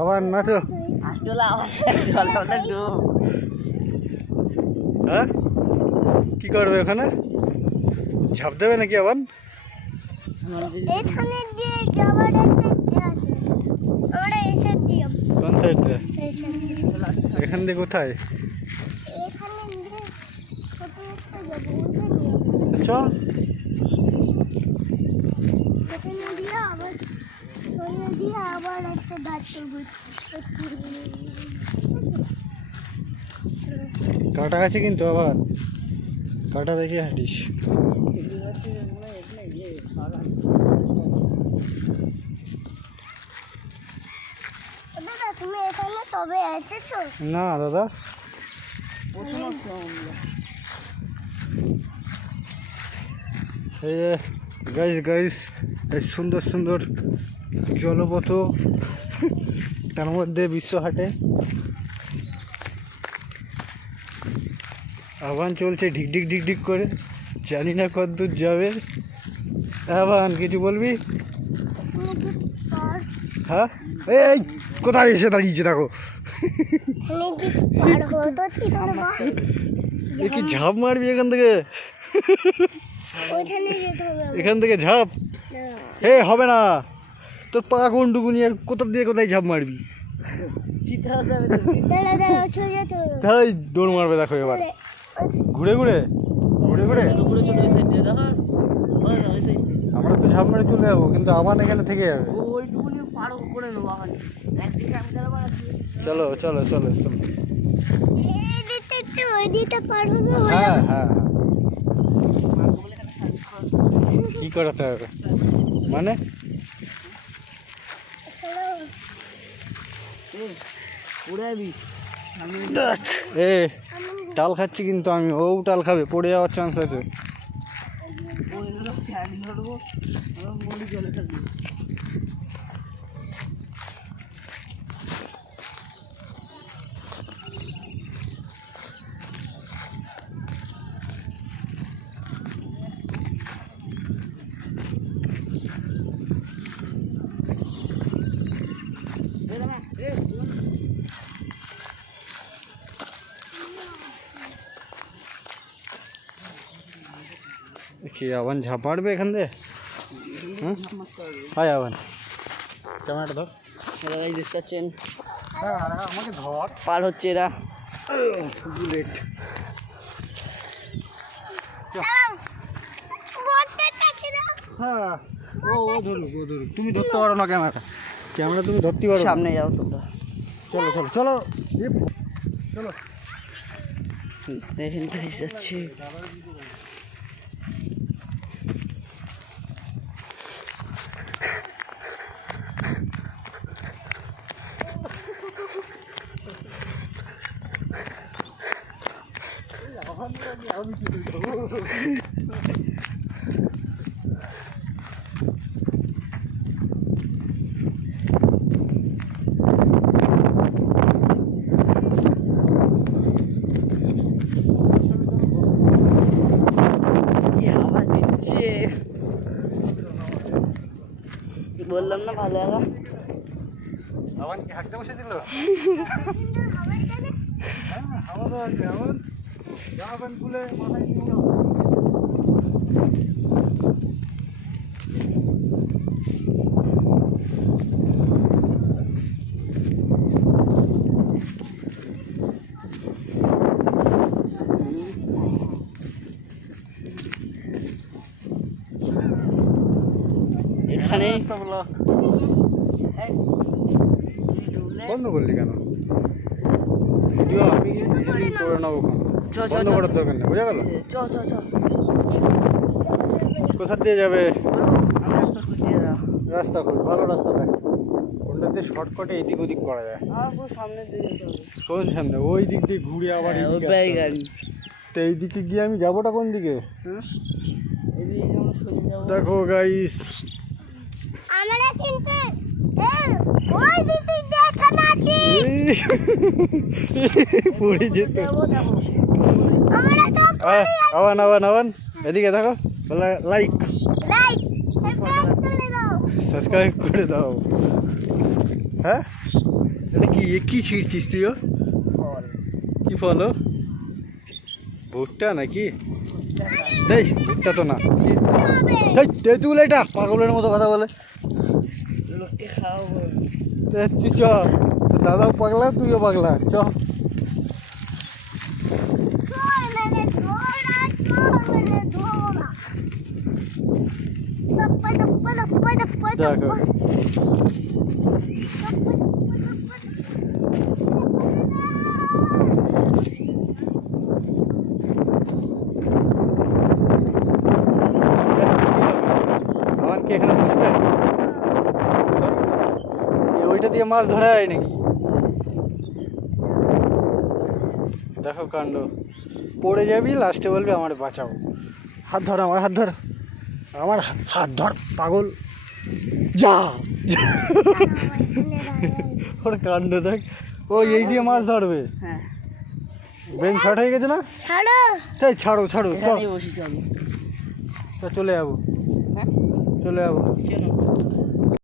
আবার নাচো। হ্যাঁ কি করবে ওখানে? ঝাঁপ দেবে নাকি আবার? কোন সাইড দিয়ে? এখান দিয়ে কোথায়? চল কাটা আছে কিন্তু আবার কাটা দেখে হাঁটিস। না দাদা এই গাইস গাইস এই সুন্দর সুন্দর জলপথ, তার মধ্যে বিশ্ব হাটে আহ্বান চলছে ঢিক ঢিক ঢিক ঢিক করে। জানি না কতদূর যাবে। আহ্বান কিছু বলবি? হ্যাঁ এই কোথায় এসে দাঁড়িয়েছে দেখো। কি ঝাঁপ মারবি এখান থেকে? এখান থেকে ঝাঁপ হবে না, তোর পা কোনটুকু নিয়ে কোথা দিয়ে কোথায় ঝাঁপ মারবি? তাই দৌড় মারবে দেখো এবার ঘুরে ঘুরে ঘুরে ঘুরে। আমরা তো ঝাঁপ মারে চলে যাবো, কিন্তু আবার এখানে থেকে যাবে। চলো চলো চলো চলো। হ্যাঁ হ্যাঁ কি করাতে হবে মানে? এ টাল খাচ্ছি কিন্তু আমি, ও টাল খাবে, পড়ে যাওয়ার চান্স আছে। কি আবার ঝাঁপ মারবে এখান দিয়ে? হ্যাঁ হাই আবার ক্যামেরাটা ধর। দেখতে পাচ্ছেন আমাকে ধর, পার হচ্ছে এরা বুলেট। হ্যাঁ ও ও ধরুক ও ধরুক, তুমি ধরতে পারো না ক্যামেরা? ক্যামেরা তুমি ধরতে পারো? সামনে যাও তোমরা। চলো চলো চলো চলো। দেখেন যাচ্ছে বললাম না ভালো লাগা। আবার কি হাঁটতে বসে দিল? হাওয়া তো আছে, আবার জামা প্যান্ট খুলে মাথায় নিয়ে উড়াও। এখানে বন্ধ করলি কেন? ভিডিও আমি এডিটিং করে নেবো, বন্ধ করার দরকার নেই, বোঝা গেল? কোথা দিয়ে যাবে? রাস্তা খুব ভালো রাস্তা থাকে, ওটাতে শর্টকাটে এদিক ওদিক করা যায়। কোন সামনে? ওই দিক দিয়ে ঘুরে আবার তো এই দিকে গিয়ে আমি যাবোটা কোন দিকে? দেখো গাইস আমরা কিন্তু ওই দিকে দেখানো আছে পড়ে যেত। আমরা তো আওয়ান আওয়ান আওয়ান এদিকে দেখো, লাইক লাইক সাবস্ক্রাইব করে দাও। সাবস্ক্রাইব করে দাও। হ্যাঁ এটা কি কি ছিঁড়ছিস তুইও? ফল কি ফল ও? ভুট্টা নাকি? এই ভুট্টা তো না, এই তেঁতুল, এটা পাগলের মতো কথা বলে। লোককে খাওয়াবো। তুই চ, তোর দাদাও পাগলা তুইও পাগলা, চ। দেখো আমার কি এখানে বুঝবে? ওইটা দিয়ে মাছ ধরা হয় নাকি? দেখো কাণ্ড, পড়ে যাবি, লাস্টে বলবি আমার বাঁচাও। হাত ধর, আমার হাত ধর, আমার হাত ধর পাগল, যা। ওর কাণ্ড দেখ, ও এই দিয়ে মাছ ধরবে। হ্যাঁ ব্রেন শর্ট হয়ে গেছে না? ছাড়ো। তাই ছাড়ো ছাড়ো, চল এখানেই বসি চলো। চলে যাবো, হ্যাঁ চলে যাবো। কেন?